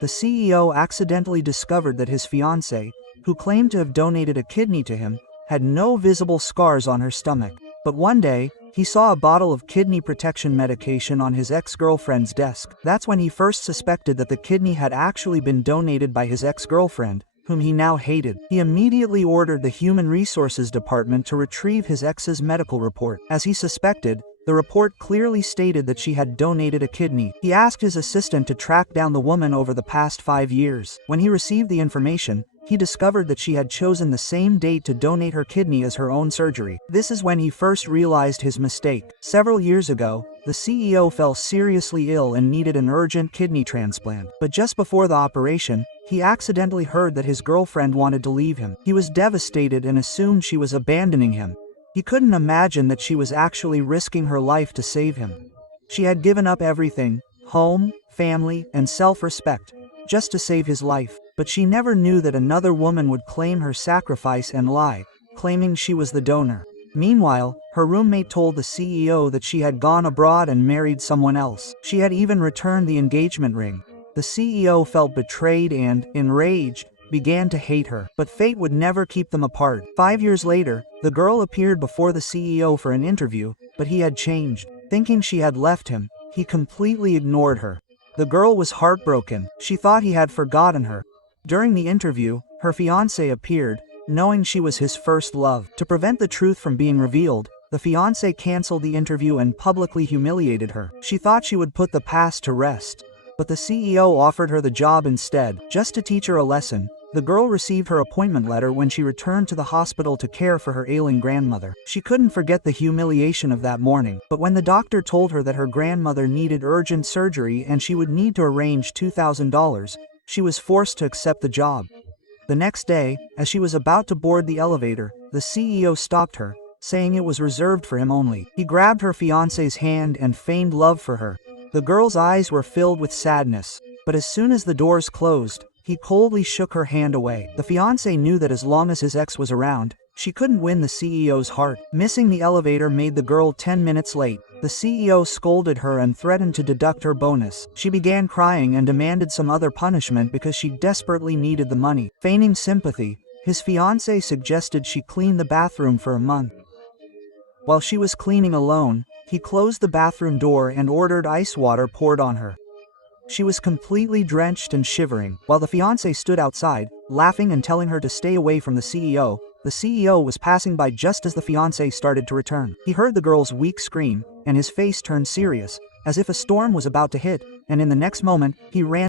The CEO accidentally discovered that his fiancée, who claimed to have donated a kidney to him, had no visible scars on her stomach. But one day, he saw a bottle of kidney protection medication on his ex-girlfriend's desk. That's when he first suspected that the kidney had actually been donated by his ex-girlfriend, whom he now hated. He immediately ordered the Human Resources Department to retrieve his ex's medical report. As he suspected, the report clearly stated that she had donated a kidney. He asked his assistant to track down the woman over the past 5 years. When he received the information, he discovered that she had chosen the same date to donate her kidney as her own surgery. This is when he first realized his mistake. Several years ago, the CEO fell seriously ill and needed an urgent kidney transplant. But just before the operation, he accidentally heard that his girlfriend wanted to leave him. He was devastated and assumed she was abandoning him. He couldn't imagine that she was actually risking her life to save him. She had given up everything, home, family, and self-respect, just to save his life. But she never knew that another woman would claim her sacrifice and lie, claiming she was the donor. Meanwhile, her roommate told the CEO that she had gone abroad and married someone else. She had even returned the engagement ring. The CEO felt betrayed and, enraged, began to hate her. But fate would never keep them apart. 5 years later, the girl appeared before the CEO for an interview, but he had changed. Thinking she had left him, he completely ignored her. The girl was heartbroken. She thought he had forgotten her. During the interview, her fiancé appeared, knowing she was his first love. To prevent the truth from being revealed, the fiancé canceled the interview and publicly humiliated her. She thought she would put the past to rest, but the CEO offered her the job instead. Just to teach her a lesson, the girl received her appointment letter when she returned to the hospital to care for her ailing grandmother. She couldn't forget the humiliation of that morning, but when the doctor told her that her grandmother needed urgent surgery and she would need to arrange $2,000, she was forced to accept the job. The next day, as she was about to board the elevator, the CEO stopped her, saying it was reserved for him only. He grabbed her fiancé's hand and feigned love for her. The girl's eyes were filled with sadness, but as soon as the doors closed, he coldly shook her hand away. The fiancé knew that as long as his ex was around, she couldn't win the CEO's heart. Missing the elevator made the girl 10 minutes late. The CEO scolded her and threatened to deduct her bonus. She began crying and demanded some other punishment because she desperately needed the money. Feigning sympathy, his fiancé suggested she clean the bathroom for a month. While she was cleaning alone, he closed the bathroom door and ordered ice water poured on her. She was completely drenched and shivering. While the fiancé stood outside, laughing and telling her to stay away from the CEO was passing by just as the fiancé started to return. He heard the girl's weak scream, and his face turned serious, as if a storm was about to hit, and in the next moment, he ran